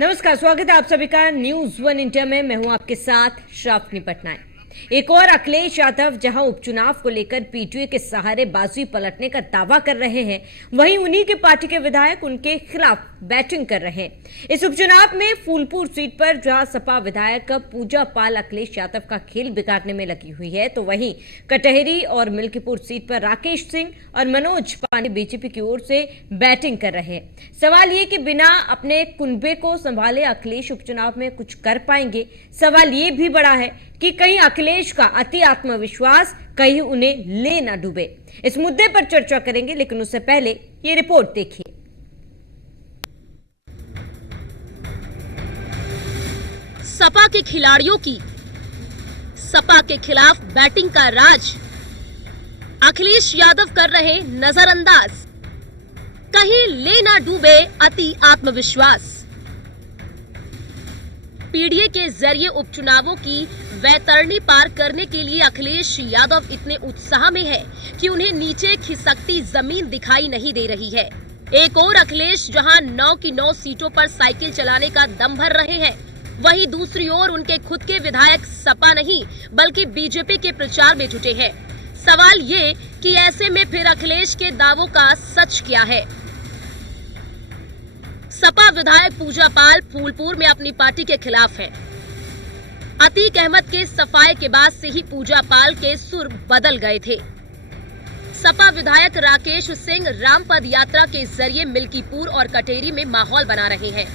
नमस्कार, स्वागत है आप सभी का न्यूज वन इंडिया में। मैं हूं आपके साथ श्रावणी पटनायक। एक और अखिलेश यादव जहां उपचुनाव को लेकर पीटीआई के सहारे बाजी पलटने का दावा कर रहे हैं, वहीं उन्हीं के पार्टी के विधायक उनके खिलाफ बैटिंग कर रहे हैं। इस उपचुनाव में फूलपुर सीट पर जहां सपा विधायक पूजा पाल अखिलेश यादव का खेल बिगाड़ने में लगी हुई है, तो वहीं कटहरी और मिल्कीपुर सीट पर राकेश सिंह और मनोज पांडे बीजेपी की ओर से बैटिंग कर रहे हैं। सवाल ये कि बिना अपने कुनबे को संभाले अखिलेश उपचुनाव में कुछ कर पाएंगे। सवाल ये भी बड़ा है कि कहीं अखिलेश का अति आत्मविश्वास कहीं उन्हें ले ना डूबे। इस मुद्दे पर चर्चा करेंगे, लेकिन उससे पहले ये रिपोर्ट देखिए। सपा के खिलाड़ियों की सपा के खिलाफ बैटिंग का राज अखिलेश यादव कर रहे नजरअंदाज। कहीं ले ना डूबे अति आत्मविश्वास। पीडीए के जरिए उपचुनावों की वैतरणी पार करने के लिए अखिलेश यादव इतने उत्साह में है कि उन्हें नीचे खिसकती जमीन दिखाई नहीं दे रही है। एक और अखिलेश जहां 9 की 9 सीटों पर साइकिल चलाने का दम भर रहे हैं, वहीं दूसरी ओर उनके खुद के विधायक सपा नहीं बल्कि बीजेपी के प्रचार में जुटे हैं। सवाल ये कि ऐसे में फिर अखिलेश के दावों का सच क्या है। सपा विधायक पूजा पाल फूलपुर में अपनी पार्टी के खिलाफ है। अतीक अहमद के सफाए के बाद से ही पूजा पाल के सुर बदल गए थे। सपा विधायक राकेश सिंह रामपद यात्रा के जरिए मिल्कीपुर और कटेरी में माहौल बना रहे हैं।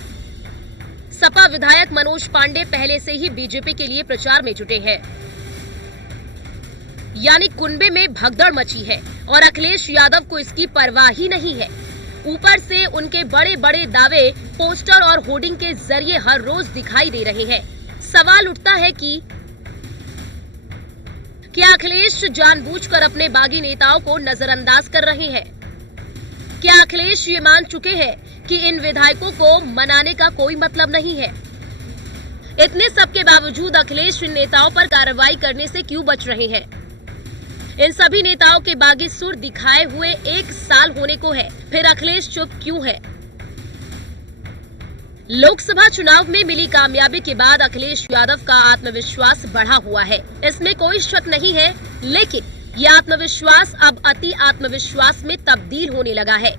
सपा विधायक मनोज पांडे पहले से ही बीजेपी के लिए प्रचार में जुटे हैं। यानी कुनबे में भगदड़ मची है और अखिलेश यादव को इसकी परवाह ही नहीं है। ऊपर से उनके बड़े बड़े दावे पोस्टर और होर्डिंग के जरिए हर रोज दिखाई दे रहे हैं। सवाल उठता है कि क्या अखिलेश जानबूझकर अपने बागी नेताओं को नजरअंदाज कर रहे हैं? क्या अखिलेश ये मान चुके हैं कि इन विधायकों को मनाने का कोई मतलब नहीं है? इतने सब के बावजूद अखिलेश इन नेताओं पर कार्रवाई करने से क्यों बच रहे हैं? इन सभी नेताओं के बागी सुर दिखाए हुए 1 साल होने को है, फिर अखिलेश चुप क्यों है? लोकसभा चुनाव में मिली कामयाबी के बाद अखिलेश यादव का आत्मविश्वास बढ़ा हुआ है, इसमें कोई शक नहीं है। लेकिन यह आत्मविश्वास अब अति आत्मविश्वास में तब्दील होने लगा है।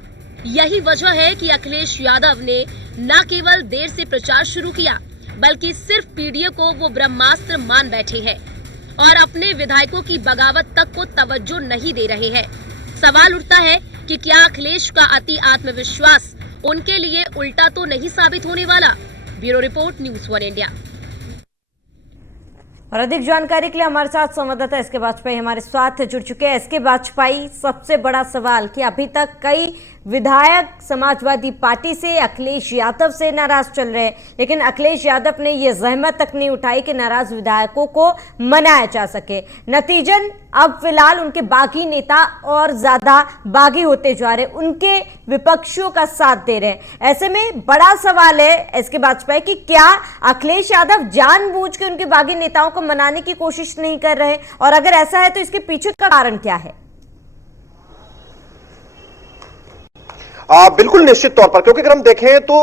यही वजह है कि अखिलेश यादव ने न केवल देर से प्रचार शुरू किया, बल्कि सिर्फ पीडीए को वो ब्रह्मास्त्र मान बैठे हैं और अपने विधायकों की बगावत तक को तवज्जो नहीं दे रहे हैं। सवाल उठता है कि क्या अखिलेश का अति आत्मविश्वास उनके लिए उल्टा तो नहीं साबित होने वाला? Bureau report, news one India. और अधिक जानकारी के लिए हमारे साथ संवाददाता एसके बाजपेयी हमारे साथ जुड़ चुके हैं। एसके बाजपेयी, सबसे बड़ा सवाल कि अभी तक कई विधायक समाजवादी पार्टी से अखिलेश यादव से नाराज चल रहे हैं, लेकिन अखिलेश यादव ने यह जहमत तक नहीं उठाई कि नाराज विधायकों को मनाया जा सके। नतीजन अब फिलहाल उनके बागी नेता और ज्यादा बागी होते जा रहे, उनके विपक्षियों का साथ दे रहे हैं। ऐसे में बड़ा सवाल है एसके बाजपेयी कि क्या अखिलेश यादव जानबूझ के उनके बागी नेताओं को मनाने की कोशिश नहीं कर रहे, और अगर ऐसा है तो इसके पीछे का कारण क्या है? बिल्कुल निश्चित तौर पर, क्योंकि अगर हम देखें तो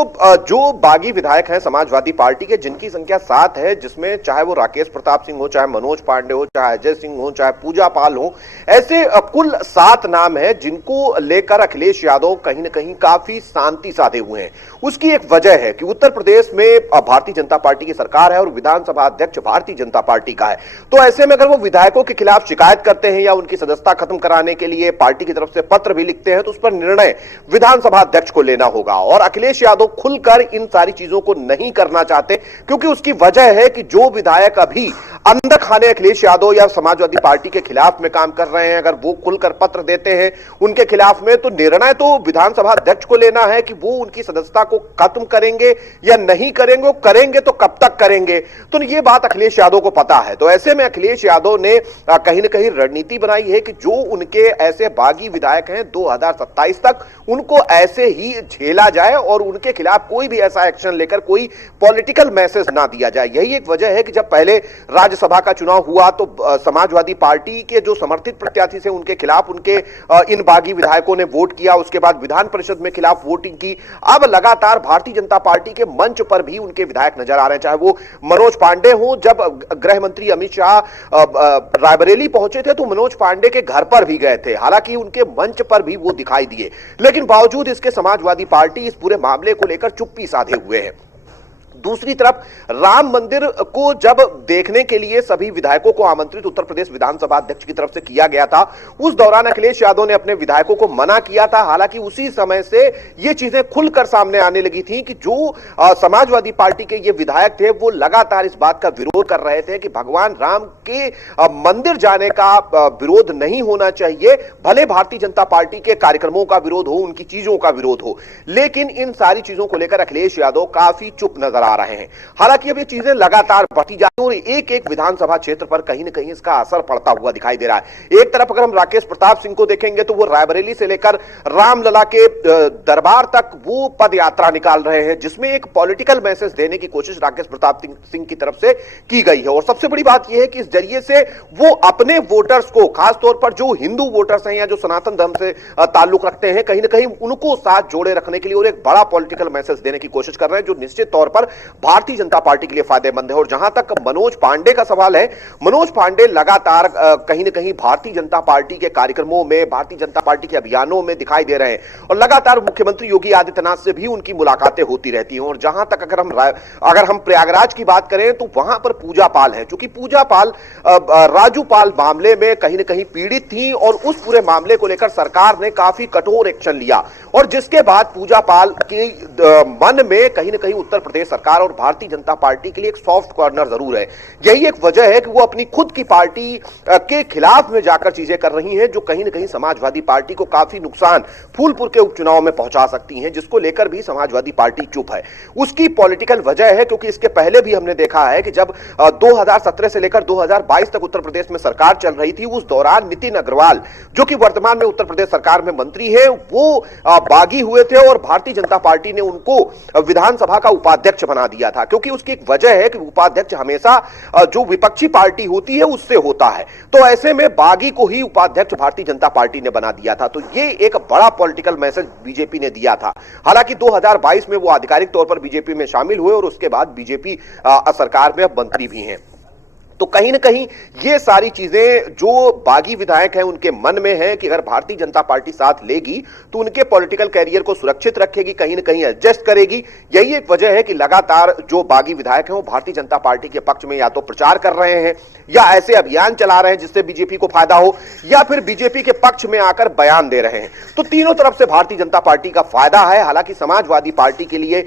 जो बागी विधायक हैं समाजवादी पार्टी के, जिनकी संख्या 7 है, जिसमें चाहे वो राकेश प्रताप सिंह हो, चाहे मनोज पांडे हो, चाहे अजय सिंह हो, चाहे पूजा पाल हो, ऐसे कुल 7 नाम है जिनको लेकर अखिलेश यादव कहीं ना कहीं काफी शांति साधे हुए हैं। उसकी एक वजह है कि उत्तर प्रदेश में भारतीय जनता पार्टी की सरकार है और विधानसभा अध्यक्ष भारतीय जनता पार्टी का है। तो ऐसे में अगर वो विधायकों के खिलाफ शिकायत करते हैं या उनकी सदस्यता खत्म कराने के लिए पार्टी की तरफ से पत्र भी लिखते हैं, तो उस पर निर्णय विधानसभा अध्यक्ष को लेना होगा। और अखिलेश यादव खुलकर इन सारी चीजों को नहीं करना चाहते, क्योंकि उसकी वजह है कि जो विधायक अभी अंदर खाने अखिलेश यादव या समाजवादी पार्टी के खिलाफ में काम कर रहे हैं, अगर वो खुलकर पत्र देते हैं उनके खिलाफ में, तो निर्णय तो विधानसभा अध्यक्ष को लेना है कि वो उनकी सदस्यता को खत्म करेंगे या नहीं करेंगे, करेंगे तो कब तक करेंगे। तो ये बात अखिलेश यादव को पता है। तो ऐसे में अखिलेश यादव ने कहीं ना कहीं रणनीति बनाई है कि जो उनके ऐसे बागी विधायक हैं 2027 तक उनको ऐसे ही झेला जाए और उनके खिलाफ कोई भी ऐसा एक्शन लेकर कोई पॉलिटिकल मैसेज ना दिया जाए। यही एक वजह है कि जब पहले राज्यसभा का चुनाव हुआ तो समाजवादी पार्टी के जो समर्थित प्रत्याशी थे उनके खिलाफ उनके इन बागी विधायकों ने वोट किया। उसके बाद विधान परिषद में खिलाफ वोटिंग की। अब लगातार भारतीय जनता पार्टी के मंच पर भी उनके विधायक नजर आ रहे हैं, चाहे वो मनोज पांडे हो। जब गृह मंत्री अमित शाह रायबरेली पहुंचे थे तो मनोज पांडे के घर पर भी गए थे, हालांकि उनके मंच पर भी वो दिखाई दिए, लेकिन बावजूद इसके समाजवादी पार्टी इस पूरे मामले को लेकर चुप्पी साधे हुए है। दूसरी तरफ राम मंदिर को जब देखने के लिए सभी विधायकों को आमंत्रित उत्तर प्रदेश विधानसभा अध्यक्ष की तरफ से किया गया था, उस दौरान अखिलेश यादव ने अपने विधायकों को मना किया था। हालांकि उसी समय से ये चीजें खुलकर सामने आने लगी थी कि जो समाजवादी पार्टी के ये विधायक थे वो लगातार इस बात का विरोध कर रहे थे कि भगवान राम के मंदिर जाने का विरोध नहीं होना चाहिए, भले भारतीय जनता पार्टी के कार्यक्रमों का विरोध हो, उनकी चीजों का विरोध हो, लेकिन इन सारी चीजों को लेकर अखिलेश यादव काफी चुप नजर आ रहे हैं। हालांकि अब ये चीजें लगातार बढ़ती जा रही हैं और एक एक विधानसभा क्षेत्र पर कहीं न कहीं इसका असर पड़ता हुआ दिखाई दे रहा है। एक तरफ अगर हम राकेश प्रताप सिंह को देखेंगे तो वो रायबरेली से लेकर रामलला के दरबार तक वो पद यात्रा निकाल रहे हैं, जिसमें एक पॉलिटिकल मैसेज देने की कोशिश राकेश प्रताप सिंह की तरफ से की गई है। और सबसे बड़ी बात यह है कि इस जरिए से वो अपने वोटर्स को, खासतौर पर जो हिंदू वोटर्स हैं या जो सनातन धर्म से ताल्लुक रखते हैं, कहीं ना कहीं उनको साथ जोड़े रखने के लिए और एक बड़ा पॉलिटिकल मैसेज देने की कोशिश कर रहे हैं, जो निश्चित तौर पर भारतीय जनता पार्टी के लिए फायदेमंद है। और जहां तक मनोज पांडे का सवाल है, मनोज पांडे लगातार कहीं ना कहीं भारतीय जनता पार्टी के कार्यक्रमों में, भारतीय जनता पार्टी के अभियानों में दिखाई दे रहे हैं और लगातार मुख्यमंत्री योगी आदित्यनाथ से भी उनकी मुलाकातें होती रहती हैं। और जहां तक अगर हम प्रयागराज की बात करें तो वहां पर पूजा पाल है, क्योंकि पूजा पाल राजू पाल मामले में कहीं ना कहीं पीड़ित थी और उस पूरे मामले को लेकर सरकार ने काफी कठोर एक्शन लिया और जिसके बाद पूजा पाल के मन में कहीं ना कहीं उत्तर प्रदेश सरकार और भारतीय जनता पार्टी के लिए एक सॉफ्ट कॉर्नर जरूर है। यही एक वजह है कि वो अपनी खुद की पार्टी के खिलाफ में जाकर चीजें कर रही हैं, जो कहीं ना कहीं समाजवादी पार्टी को काफी नुकसान फूलपुर के उपचुनाव में पहुंचा सकती हैं, जिसको लेकर भी समाजवादी पार्टी चुप है। उसकी पॉलिटिकल वजह है क्योंकि इसके पहले भी हमने देखा है कि जब 2017 से लेकर 2022 तक उत्तर प्रदेश में सरकार चल रही थी, उस दौरान नितिन अग्रवाल, जो कि वर्तमान में उत्तर प्रदेश सरकार में मंत्री है, वो बागी हुए थे और भारतीय जनता पार्टी ने उनको विधानसभा का उपाध्यक्ष बना दिया था, क्योंकि उसकी एक वजह है कि उपाध्यक्ष हमेशा जो विपक्षी पार्टी होती है उससे होता है। तो ऐसे में बागी को ही उपाध्यक्ष भारतीय जनता पार्टी ने बना दिया था। तो ये एक बड़ा पॉलिटिकल मैसेज बीजेपी ने दिया था। हालांकि 2022 में वो आधिकारिक तौर पर बीजेपी में शामिल हुए और उसके बाद बीजेपी सरकार में अब मंत्री भी हैं। तो कहीं ना कहीं ये सारी चीजें जो बागी विधायक हैं उनके मन में है कि अगर भारतीय जनता पार्टी साथ लेगी तो उनके पॉलिटिकल कैरियर को सुरक्षित रखेगी, कहीं ना कहीं एडजस्ट करेगी। यही एक वजह है कि लगातार जो बागी विधायक हैं वो भारतीय जनता पार्टी के पक्ष में या तो प्रचार कर रहे हैं या ऐसे अभियान चला रहे हैं जिससे बीजेपी को फायदा हो, या फिर बीजेपी के पक्ष में आकर बयान दे रहे हैं। तो तीनों तरफ से भारतीय जनता पार्टी का फायदा है। हालांकि समाजवादी पार्टी के लिए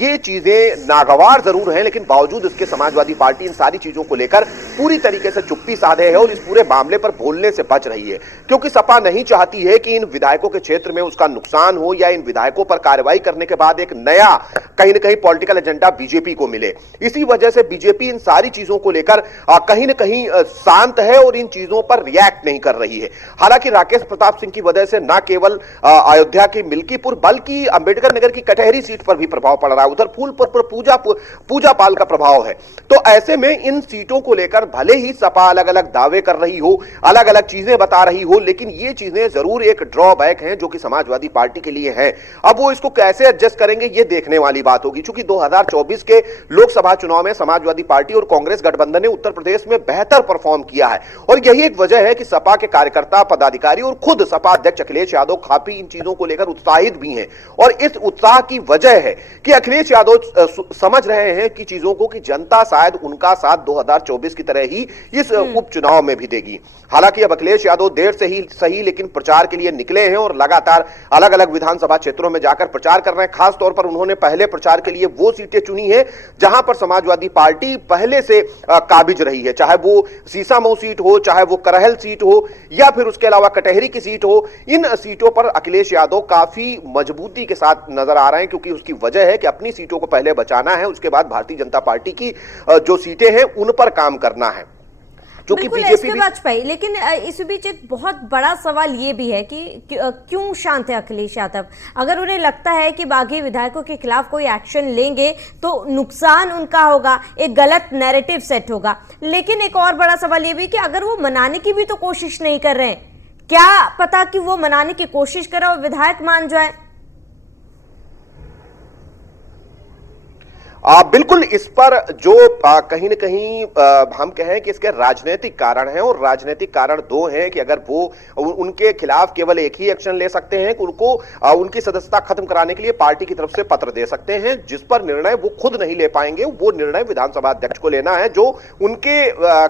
ये चीजें नागवार जरूर हैं, लेकिन बावजूद इसके समाजवादी पार्टी इन सारी चीजों को लेकर पूरी तरीके से चुप्पी साधे है और इस पूरे मामले पर बोलने से बच रही है, क्योंकि सपा नहीं चाहती है कि इन विधायकों के क्षेत्र में उसका नुकसान हो या इन विधायकों पर कार्रवाई करने के बाद एक नया कहीं ना कहीं पॉलिटिकल एजेंडा बीजेपी को मिले। इसी वजह से बीजेपी इन सारी चीजों को लेकर कहीं ना कहीं शांत है और इन चीजों पर रिएक्ट नहीं कर रही है। हालांकि राकेश प्रताप सिंह की वजह से न केवल अयोध्या की मिल्कीपुर बल्कि अंबेडकर नगर की कटहरी सीट पर भी प्रभाव पड़ रहा है, उधर फूलपुर पर पूजा पाल का प्रभाव है। तो ऐसे में इन सीटों को लेकर भले ही सपा अलग अलग दावे कर रही हो, अलग अलग चीजें बता रही हो, लेकिन ये चीजें जरूर एक ड्रॉबैक हैं जो कि समाजवादी पार्टी के लिए है। अब वो इसको कैसे एडजस्ट करेंगे ये देखने वाली बात होगी, क्योंकि 2024 के लोकसभा चुनाव में समाजवादी पार्टी और कांग्रेस गठबंधन ने उत्तर प्रदेश में बेहतर परफॉर्म किया है और यही एक वजह है कि सपा के कार्यकर्ता, पदाधिकारी और खुद सपा अध्यक्ष अखिलेश यादव काफी इन चीजों को लेकर उत्साहित भी हैं। और इस उत्साह की वजह है कि अखिलेश यादव समझ रहे हैं कि चीजों को कि जनता शायद उनका साथ 2024 की तरह ही इस उपचुनाव में भी देगी। हालांकि अब अखिलेश यादव देर से ही सही लेकिन प्रचार के लिए निकले हैं और लगातार अलग अलग विधानसभा क्षेत्रों में जाकर प्रचार कर रहे हैं। खास तौर पर उन्होंने पहले प्रचार के लिए वो सीटें चुनी है जहां पर समाजवादी पार्टी पहले से काबिज रही है, चाहे वो सीसामऊ सीट हो, चाहे वो करहल सीट हो या फिर उसके अलावा कटहरी की सीट हो। इन सीटों पर अखिलेश यादव काफी मजबूती के साथ नजर आ रहे हैं, क्योंकि उसकी वजह है कि अपनी सीटों को पहले बचाना है, उसके बाद भारतीय जनता पार्टी की जो सीटें हैं उन पर काम करना है। जो कि बिल्कुल बीजेपी एसपी भी। वाजपेयी, लेकिन इस बीच एक बहुत बड़ा सवाल ये भी है कि क्यों शांत है अखिलेश यादव? अगर उन्हें लगता है कि बागी विधायकों के खिलाफ कोई एक्शन लेंगे तो नुकसान उनका होगा, एक गलत नैरेटिव सेट होगा। लेकिन एक और बड़ा सवाल ये भी कि अगर वो मनाने की भी तो कोशिश नहीं कर रहे हैं, क्या पता कि वो मनाने की कोशिश करे और विधायक मान जाए। बिल्कुल, इस पर जो कहीं न कहीं हम कहें कि इसके राजनीतिक कारण हैं, और राजनीतिक कारण दो हैं कि अगर वो उनके खिलाफ केवल एक ही एक्शन ले सकते हैं कि उनको उनकी सदस्यता खत्म कराने के लिए पार्टी की तरफ से पत्र दे सकते हैं, जिस पर निर्णय वो खुद नहीं ले पाएंगे। वो निर्णय विधानसभा अध्यक्ष को लेना है, जो उनके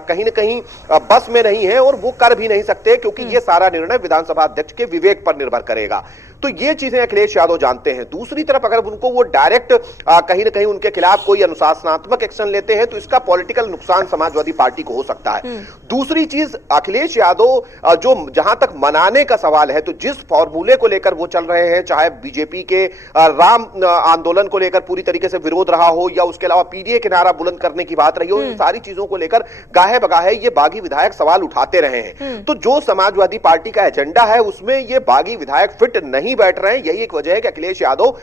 कहीं न कहीं बस में नहीं है, और वो कर भी नहीं सकते, क्योंकि ये सारा निर्णय विधानसभा अध्यक्ष के विवेक पर निर्भर करेगा। तो ये चीजें अखिलेश यादव जानते हैं। दूसरी तरफ अगर उनको वो डायरेक्ट कहीं ना कहीं उनके खिलाफ कोई अनुशासनात्मक एक्शन लेते हैं तो इसका पॉलिटिकल नुकसान समाजवादी पार्टी को हो सकता है। दूसरी चीज, अखिलेश यादव जो जहां तक मनाने का सवाल है, तो जिस फॉर्मूले को लेकर वो चल रहे हैं, चाहे बीजेपी के राम आंदोलन को लेकर पूरी तरीके से विरोध रहा हो, या उसके अलावा पीडीए के नारा बुलंद करने की बात रही हो, इन सारी चीजों को लेकर गाहे बगाहे ये बागी विधायक सवाल उठाते रहे हैं। तो जो समाजवादी पार्टी का एजेंडा है उसमें ये बागी विधायक फिट नहीं बैठ रहे हैं। यही एक वजह है कि अखिलेश यादव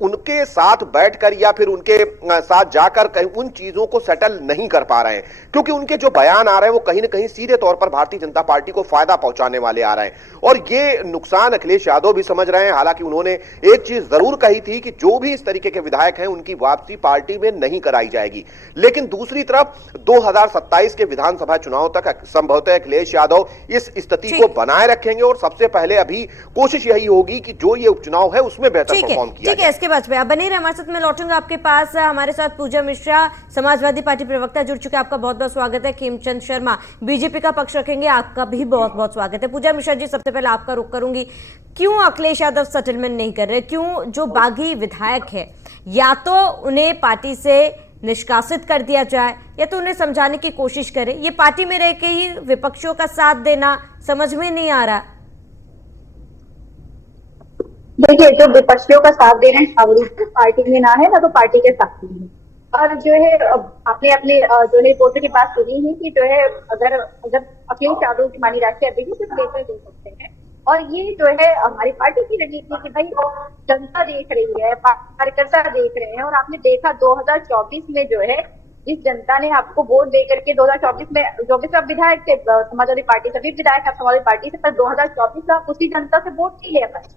उनके साथ बैठकर या फिर उनके साथ जाकर कहीं उन चीजों को सेटल नहीं कर पा रहे हैं, क्योंकि उनके जो बयान आ रहे हैं वो कहीं ना कहीं सीधे तौर पर भारतीय जनता पार्टी को फायदा पहुंचाने वाले आ रहे हैं, और ये नुकसान अखिलेश यादव भी समझ रहे हैं। हालांकि उन्होंने एक चीज जरूर कही थी कि जो भी इस तरीके के विधायक हैं उनकी वापसी पार्टी में नहीं कराई जाएगी। लेकिन दूसरी तरफ 2027 के विधानसभा चुनाव तक संभवतः अखिलेश यादव इस स्थिति को बनाए रखेंगे, और सबसे पहले अभी कोशिश यही होगी कि जो ये उपचुनाव है उसमें बेहतर परफॉर्म किया ठीक है। इसके बाद आप बने रहे हमारे साथ, मैं लौटूंगा आपके पास। हमारे साथ पूजा मिश्रा, समाजवादी पार्टी प्रवक्ता, जुड़ चुके हैं। आपका बहुत बहुत स्वागत है। खेमचंद शर्मा, बीजेपी का पक्ष रखेंगे, आपका भी बहुत बहुत स्वागत है। पूजा मिश्रा जी, सबसे पहले आपका रुख करूंगी, क्यों अखिलेश यादव सेटलमेंट नहीं कर रहे? क्यों जो बागी विधायक है, या तो उन्हें पार्टी से निष्कासित कर दिया जाए या तो उन्हें समझाने की कोशिश करें? ये पार्टी में रह के ही विपक्षों का साथ देना समझ में नहीं आ रहा। देखिए, जो विपक्षियों का साथ दे रहे हैं पार्टी में ना है ना तो पार्टी के साथ नहीं है। और जो है आपने अपने जो है रिपोर्टर की बात सुनी है कि जो है अगर अखिलेश यादव की मानी राष्ट्रीय अध्यक्ष सिर्फ लेकर दे सकते हैं, और ये जो है हमारी पार्टी की रणनीति है कि भाई जनता देख रही है, कार्यकर्ता देख रहे हैं। और आपने देखा 2024 में जो है जिस जनता ने आपको वोट दे करके 2024 में जो भी सब विधायक थे समाजवादी पार्टी, सभी विधायक समाजवादी पार्टी से, पर 2024 में आप उसी जनता से वोट नहीं ले पाए।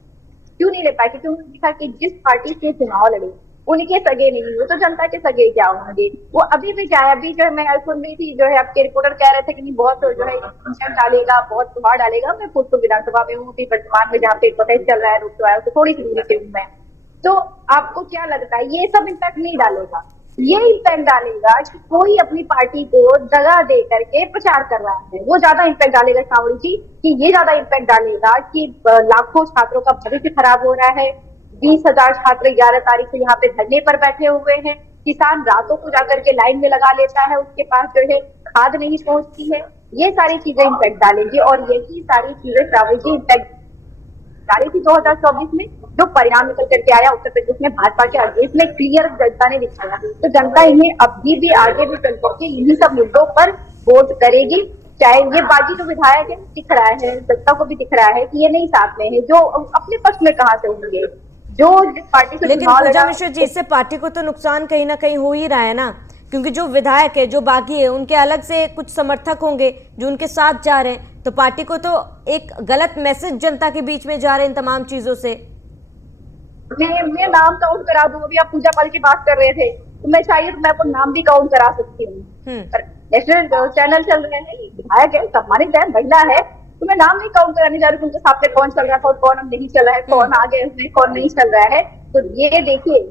क्यों नहीं ले पाए? क्योंकि उन्होंने देखा कि जिस पार्टी से चुनाव लड़े उनके सगे नहीं हुए, तो जनता के सगे क्या होंगे? वो अभी भी क्या है, अभी जो है मैं सुन रही थी, जो है आपके रिपोर्टर कह रहे थे कि नहीं बहुत जो है इंजन डालेगा, बहुत सुधार डालेगा। मैं खुद तो विधानसभा में हूँ, वर्तमान में जहाँ पे प्रोटेस्ट चल रहा है, रुक रहा है, तो थोड़ी सी दूरी पे हूँ मैं। तो आपको क्या लगता है ये सब इम्पैक्ट नहीं डालेगा? ये इम्पैक्ट डालेगा कि कोई अपनी पार्टी को दगा दे करके प्रचार कर रहा है, वो ज्यादा इम्पैक्ट डालेगा सावड़ी जी। कि ये ज्यादा इम्पैक्ट डालेगा कि लाखों छात्रों का भविष्य खराब हो रहा है, 20,000 छात्र 11 तारीख से यहाँ पे धरने पर बैठे हुए हैं, किसान रातों को जाकर के लाइन में लगा लेता है, उसके पास जो है खाद नहीं पहुंचती है। ये सारी चीजें इम्पैक्ट डालेंगी, और यही सारी चीजें सावड़ी जी इम्पैक्ट डाली थी 2024 में। जो परिणाम निकल करके आया उत्तर प्रदेश में भाजपा के अगेंस्ट में क्लियर जनता ने दिखाया, तो जनता इन्हें अभी भी आगे भी चल करके इन्हीं सब मुद्दों पर वोट करेगी। चाहे ये बाकी जो विधायक है दिख रहा है, जनता को भी दिख रहा है कि ये नहीं साथ में है, जो अपने पक्ष में कहां से होंगे जो पार्टी से। लेकिन पूजा मिश्रा जी, इससे पार्टी को तो नुकसान कहीं ना कहीं हो ही रहा है ना, क्योंकि जो विधायक है, जो बागी है, उनके अलग से कुछ समर्थक होंगे जो उनके साथ जा रहे हैं, तो पार्टी को तो एक गलत मैसेज जनता के बीच में जा रहे हैं इन तमाम चीजों से। मैं नाम काउंट करा दूं, अभी आप पूजा पाल की बात कर रहे थे, तो मैं चाहिए तो मैं आपको नाम भी काउंट करा सकती हूँ। नेशनल चैनल चल रहे हैं, विधायक है, सम्मानित है, महिला है, तो मैं नाम नहीं काउंट कराने जा रही हूँ उनके साथ में कौन चल रहा था और कौन नहीं चल रहा है, कौन आगे कौन नहीं चल रहा है। तो ये देखिए,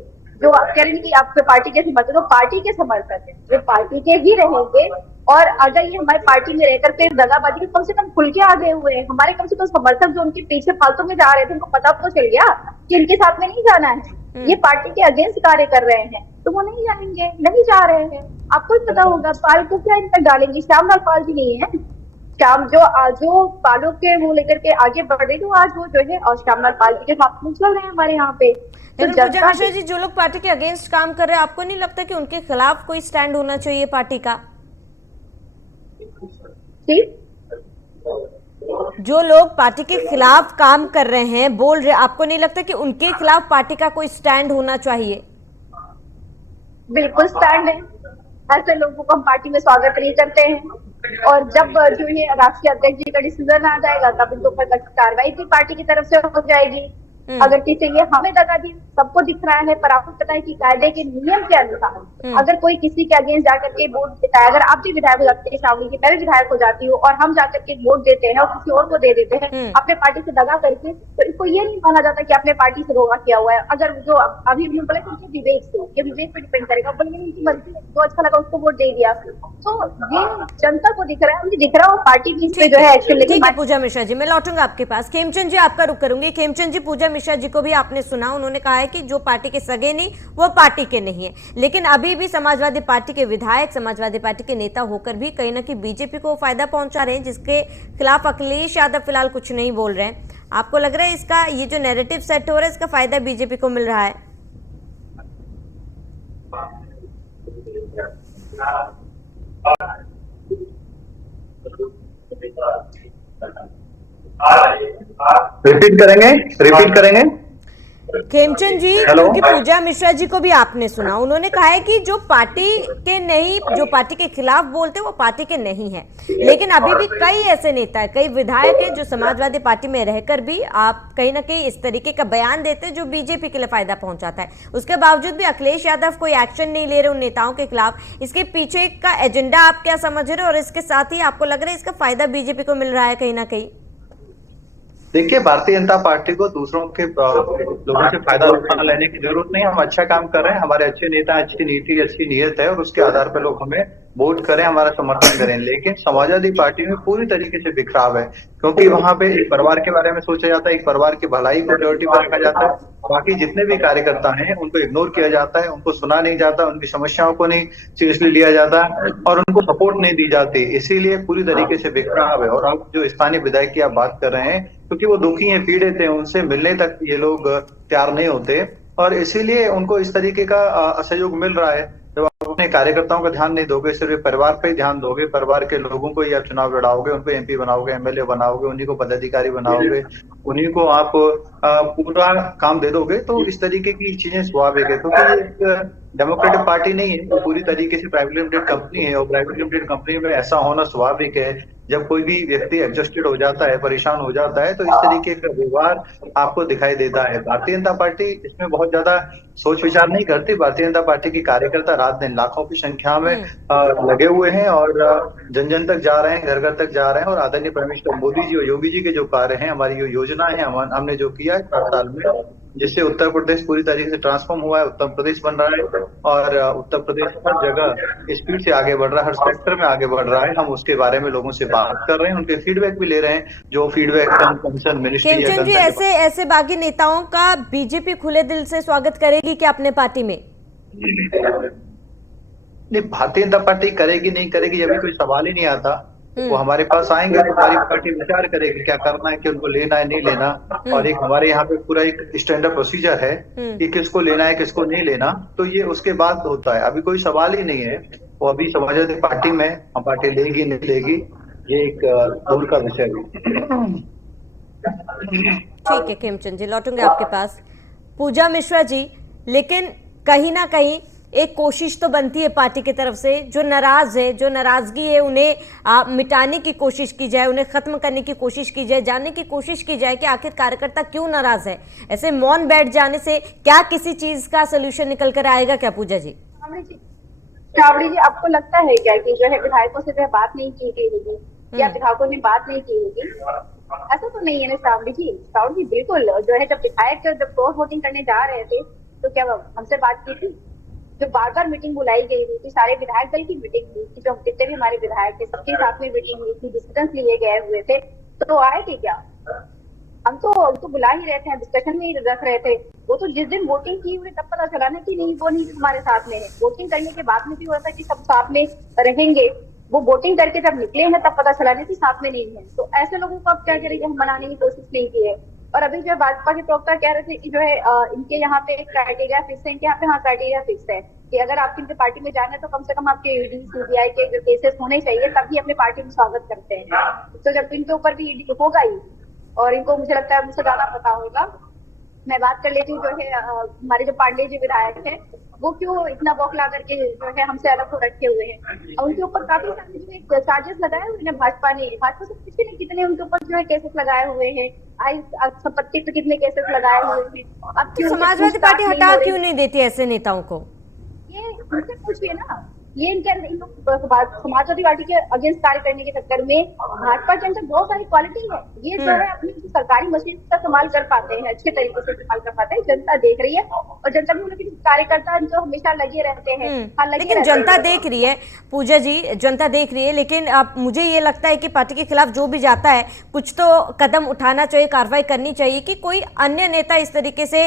जो आप कह रहे हैं कि आपके पार्टी के समर्थक, तो पार्टी के समर्थक है, जो पार्टी के ही रहेंगे। और अगर ये हमारी पार्टी में रहकर के दगाबाजी कम से कम खुल के आगे हुए हैं, हमारे कम से कम समर्थक जो उनके पीछे फालतू में जा रहे थे, उनको पता तो चल गया कि इनके साथ में नहीं जाना है, ये पार्टी के अगेंस्ट कार्य कर रहे हैं, तो वो नहीं जाएंगे, नहीं जा रहे हैं। आपको ही पता होगा पाल को क्या इम्पैक्ट डालेंगे। श्यामलाल पाल जी नहीं है, श्याम जो पालों के वो लेकर के आगे बढ़ रहे, तो आज वो जो है और श्यामलाल पाल जी के साथ में चल रहे हैं हमारे यहाँ पे। लेकिन पूजा मिश्रा जी, जो लोग पार्टी के अगेंस्ट काम कर रहे हैं, आपको नहीं लगता कि उनके खिलाफ कोई स्टैंड होना चाहिए पार्टी का? जी, जो लोग पार्टी के खिलाफ काम कर रहे हैं, बोल रहे, आपको नहीं लगता कि उनके खिलाफ पार्टी का कोई स्टैंड होना चाहिए? बिल्कुल स्टैंड है। ऐसे लोगों को हम पार्टी में स्वागत नहीं करते हैं। और जब जो है राष्ट्रीय अध्यक्ष जी का डिसीजन आ जाएगा तब उनके ऊपर कार्रवाई भी पार्टी की तरफ से हो जाएगी। अगर किसी ये हमें दगा दी, सबको दिख रहा है, पर आपको पता है कि कायदे के नियम के अनुसार अगर कोई किसी के अगेंस्ट जाकर के वोट देता है, अगर आप भी विधायक हो जाते हैं, शावनी की पहले विधायक हो जाती हो और हम जाकर के वोट देते हैं और किसी और को दे देते हैं अपने पार्टी से दगा करके, तो इसको ये नहीं माना जाता कि अपने पार्टी से धोखा किया हुआ है। अगर जो अभी हम बोले कि विवेक से, ये विवेक पे डिपेंड करेगा, बोले उनकी मर्जी है, तो अच्छा लगा उसको वोट दे दिया, तो ये जनता को दिख रहा है, मुझे दिख रहा है वो पार्टी की इस पे जो है एक्शन लेगी। ठीक है पूजा मिश्रा जी, मैं लौटूंगा आपके पास। खेमचंद जी, आपका रुख करूंगी। खेमचंद जी, पूजा मिश्रा जी को भी आपने सुना, उन्होंने कहा है कि जो पार्टी के सगे नहीं वो पार्टी के नहीं है, लेकिन अभी भी समाजवादी पार्टी के विधायक, समाजवादी पार्टी के नेता होकर भी कहीं ना कहीं बीजेपी को फायदा पहुंचा रहे हैं, जिसके खिलाफ अखिलेश यादव फिलहाल कुछ नहीं बोल रहे हैं। आपको लग रहा है इसका, ये जो नैरेटिव सेट हो रहा है, इसका फायदा बीजेपी को मिल रहा है? रिपीट करेंगे। खेमचंद जी, क्योंकि पूजा मिश्रा जी को भी आपने सुना, उन्होंने कहा है कि जो पार्टी के नहीं, जो पार्टी के खिलाफ बोलते वो पार्टी के नहीं है, लेकिन अभी भी कई ऐसे नेता है, कई विधायक है जो समाजवादी पार्टी में रहकर भी आप कहीं ना कहीं इस तरीके का बयान देते हैं जो बीजेपी के लिए फायदा पहुंचाता है। उसके बावजूद भी अखिलेश यादव कोई एक्शन नहीं ले रहे उन नेताओं के खिलाफ। इसके पीछे का एजेंडा आप क्या समझ रहे हो, और इसके साथ ही आपको लग रहा है इसका फायदा बीजेपी को मिल रहा है कहीं ना कहीं? देखिए, भारतीय जनता पार्टी को दूसरों के लोगों से फायदा उठा लेने की जरूरत नहीं। हम अच्छा काम कर रहे हैं, हमारे अच्छे नेता, अच्छी नीति, अच्छी नीयत है और उसके आधार पर लोग हमें वोट करें, हमारा समर्थन करें। लेकिन समाजवादी पार्टी में पूरी तरीके से बिखराव है, क्योंकि वहां पे एक परिवार के बारे में सोचा जाता है, एक परिवार की भलाई को प्रायोरिटी पर रखा जाता है, बाकी जितने भी कार्यकर्ता हैं उनको इग्नोर किया जाता है, उनको सुना नहीं जाता, उनकी समस्याओं को नहीं सीरियसली लिया जाता और उनको सपोर्ट नहीं दी जाती। इसीलिए पूरी तरीके से बिखराव है। और अब जो स्थानीय विधायक की आप बात कर रहे हैं, क्योंकि वो दुखी हैं, पीड़ित हैं, उनसे मिलने तक ये लोग तैयार नहीं होते और इसीलिए उनको इस तरीके का असहयोग मिल रहा है। जब आप अपने कार्यकर्ताओं का ध्यान नहीं दोगे, सिर्फ परिवार पे ध्यान दोगे, परिवार के लोगों को ही आप चुनाव लड़ाओगे, उनको एमपी बनाओगे, एमएलए बनाओगे, उन्हीं को पदाधिकारी बनाओगे, उन्हीं को आप पूरा काम दे दोगे, तो इस तरीके की चीजें स्वाभाविक है। क्योंकि ये एक डेमोक्रेटिक पार्टी नहीं है, वो पूरी तरीके से प्राइवेट लिमिटेड कंपनी है और प्राइवेट लिमिटेड कंपनी में ऐसा होना स्वाभाविक है। जब कोई भी व्यक्ति एडजस्टेड हो जाता है, परेशान हो जाता है, तो इस तरीके का व्यवहार आपको दिखाई देता है। भारतीय जनता पार्टी इसमें बहुत ज्यादा सोच विचार नहीं करती। भारतीय जनता पार्टी की कार्यकर्ता रात दिन लाखों की संख्या में लगे हुए हैं और जन जन तक जा रहे हैं, घर घर तक जा रहे हैं। और आदरणीय प्राइम मिनिस्टर मोदी जी और योगी जी के जो कार्य हैं, हमारी जो योजना है, हमने जो किया है 4 साल में, जिससे उत्तर प्रदेश पूरी तरीके से ट्रांसफॉर्म हुआ है, उत्तर प्रदेश बन रहा है और उत्तर प्रदेश हर जगह स्पीड से आगे बढ़ रहा है, हर सेक्टर में आगे बढ़ रहा है। हम उसके बारे में लोगों से बात कर रहे हैं, उनके फीडबैक भी ले रहे हैं, जो फीडबैक कंसर्न मिनिस्ट्री खेमचंद जी, ऐसे बागी नेताओं का बीजेपी खुले दिल से स्वागत करेगी क्या अपने पार्टी में? नहीं, भारतीय जनता पार्टी करेगी नहीं करेगी अभी कोई सवाल ही नहीं आता। वो हमारे पास आएंगे तो हमारी पार्टी विचार करेगी क्या करना है, कि उनको लेना है नहीं लेना। और एक हमारे यहाँ पे पूरा एक स्टैंडर्ड प्रोसीजर है कि किसको लेना है किसको नहीं लेना, तो ये उसके बाद होता है। अभी कोई सवाल ही नहीं है। वो अभी समाजवादी पार्टी में हम पार्टी लेगी नहीं लेगी, ये एक दूर का विषय है। ठीक है खेमचंद जी, लौटूंगे आपके पास। पूजा मिश्रा जी, लेकिन कहीं ना कहीं एक कोशिश तो बनती है पार्टी की तरफ से, जो नाराज है, जो नाराजगी है, उन्हें मिटाने की कोशिश की जाए, उन्हें खत्म करने की कोशिश की जाए, जानने की कोशिश की जाए कि आखिर कार्यकर्ता क्यों नाराज है। ऐसे मौन बैठ जाने से क्या किसी चीज का सोल्यूशन निकल कर आएगा क्या पूजा जी? श्रावणी जी, आपको लगता है क्या कि जो है विधायकों से बात नहीं की गई होगी या विधायकों ने बात नहीं की होगी? ऐसा तो नहीं है ना श्रावणी जी। श्रावणी जी, बिल्कुल जो है जब विधायक जब क्रॉस वोटिंग करने जा रहे थे तो क्या हमसे बात की थी? जो बार बार मीटिंग बुलाई गई हुई थी, सारे विधायक दल की मीटिंग हुई थी, जो जितने भी हमारे विधायक थे सबके साथ में मीटिंग हुई थी, डिसीजन लिए गए हुए थे, तो आए थे क्या? हम तो बुला ही रहे थे, डिस्कशन में ही रख रहे थे। वो तो जिस दिन वोटिंग की हुई तब पता चला ना कि नहीं, वो नहीं हमारे साथ में है। वोटिंग करने के बाद में भी हुआ था कि सब साथ में रहेंगे, वो वोटिंग करके जब निकले हैं तब पता चला नहीं कि साथ में नहीं है। तो ऐसे लोगों को अब क्या करेंगे, हम मनाने की कोशिश नहीं की है। और अभी जो भाजपा के प्रवक्ता कह रहे थे कि जो है इनके यहाँ पे क्राइटेरिया फिक्स है, इनके यहाँ पे हाँ क्राइटेरिया फिक्स है, कि अगर आपकी इनके पार्टी में जाना है तो कम से कम आपके ईडी सीबीआई के जो केसेस होने चाहिए, तभी अपने पार्टी में स्वागत करते हैं। तो जब इनके ऊपर भी ईडी होगा ही, और इनको मुझे लगता है मुझसे ज्यादा पता होगा। मैं बात कर लेती हूँ जो है हमारे जो पांडे जी विधायक हैं, वो क्यों इतना बौखला करके जो है हमसे अलग हो रखे हुए हैं। और उनके ऊपर काफी सारे जो है चार्जेस लगाए हुए हैं भाजपा से किसी ने कितने उनके ऊपर जो है केसेस लगाए हुए हैं, आई संपत्ति पे कितने केसेस लगाए हुए हैं। अब क्यों समाजवादी पार्टी हटा क्यों नहीं देती ऐसे नेताओं को? ये उनसे पूछिए ना। ये इनके इन लोग समाजवादी पार्टी के अगेंस्ट कार्य करने के चक्कर में भाजपा के अंदर बहुत सारी क्वालिटी है। ये जो है अपनी सरकारी मशीन का इस्तेमाल कर पाते हैं, अच्छे तरीके से इस्तेमाल कर पाते हैं। जनता देख रही है और जनता में उनके कार्यकर्ता जो हमेशा लगे रहते हैं। लेकिन जनता देख रही है पूजा जी, जनता देख रही है, लेकिन अब मुझे ये लगता है कि पार्टी के खिलाफ जो भी जाता है कुछ तो कदम उठाना चाहिए, कार्रवाई करनी चाहिए कि कोई अन्य नेता इस तरीके से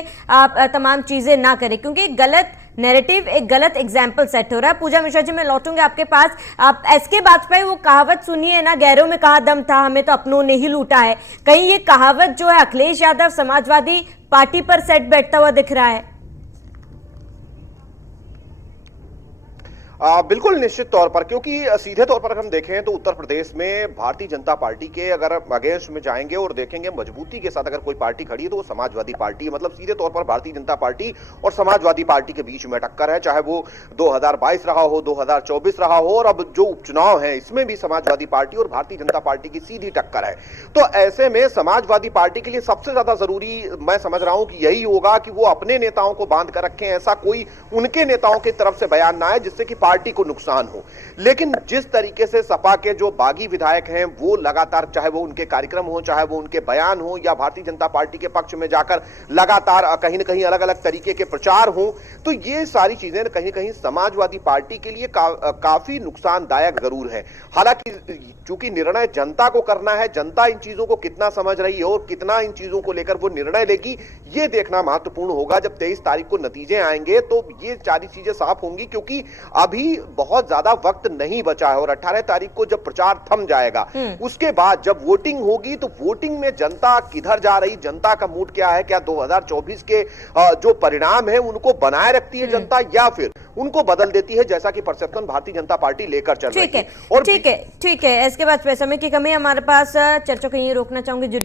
तमाम चीजें ना करे, क्योंकि गलत नैरेटिव, एक गलत एग्जाम्पल सेट हो रहा है। पूजा मिश्रा जी, मैं लौटूंगी आपके पास। आप एसके बाजपेयी वो कहावत सुनिए ना, गैरों में कहा दम था, हमें तो अपनों ने ही लूटा है। कहीं ये कहावत जो है अखिलेश यादव समाजवादी पार्टी पर सेट बैठता हुआ दिख रहा है? बिल्कुल निश्चित तौर पर, क्योंकि सीधे तौर पर हम देखें तो उत्तर प्रदेश में भारतीय जनता पार्टी के अगर अगेंस्ट में जाएंगे और देखेंगे मजबूती के साथ अगर कोई पार्टी खड़ी है तो वो समाजवादी पार्टी है। मतलब सीधे तौर पर भारतीय जनता पार्टी और समाजवादी पार्टी के बीच में टक्कर है, चाहे वो 2022 रहा हो, 2024 रहा हो, और अब जो उपचुनाव है इसमें भी समाजवादी पार्टी और भारतीय जनता पार्टी की सीधी टक्कर है। तो ऐसे में समाजवादी पार्टी के लिए सबसे ज्यादा जरूरी मैं समझ रहा हूं कि यही होगा कि वो अपने नेताओं को बांध कर रखें, ऐसा कोई उनके नेताओं की तरफ से बयान ना आए जिससे कि पार्टी को नुकसान हो। लेकिन जिस तरीके से सपा के जो बागी विधायक हैं वो लगातार, चाहे वो उनके कार्यक्रम हो, चाहे वो उनके बयान हो, या भारतीय जनता पार्टी के पक्ष में जाकर लगातार कहीं ना कहीं अलग अलग तरीके के प्रचार हो, तो ये सारी चीजें कहीं ना कहीं समाजवादी पार्टी के लिए काफी नुकसानदायक जरूर है। हालांकि चूंकि निर्णय जनता को करना है, जनता इन चीजों को कितना समझ रही है और कितना इन चीजों को लेकर वो निर्णय लेगी, ये देखना महत्वपूर्ण होगा। जब 23 तारीख को नतीजे आएंगे तो ये सारी चीजें साफ होंगी, क्योंकि अभी बहुत ज्यादा वक्त नहीं बचा है और 18 तारीख को जब प्रचार थम जाएगा उसके बाद जब वोटिंग होगी तो वोटिंग में जनता किधर जा रही, जनता का मूड क्या है, क्या 2024 के जो परिणाम है उनको बनाए रखती है जनता या फिर उनको बदल देती है, जैसा कि परसेप्शन भारतीय जनता पार्टी लेकर चल रही है। ठीक है, इसके बाद समय की कमी, हमारे पास चर्चा को यहीं रोकना चाहूंगी।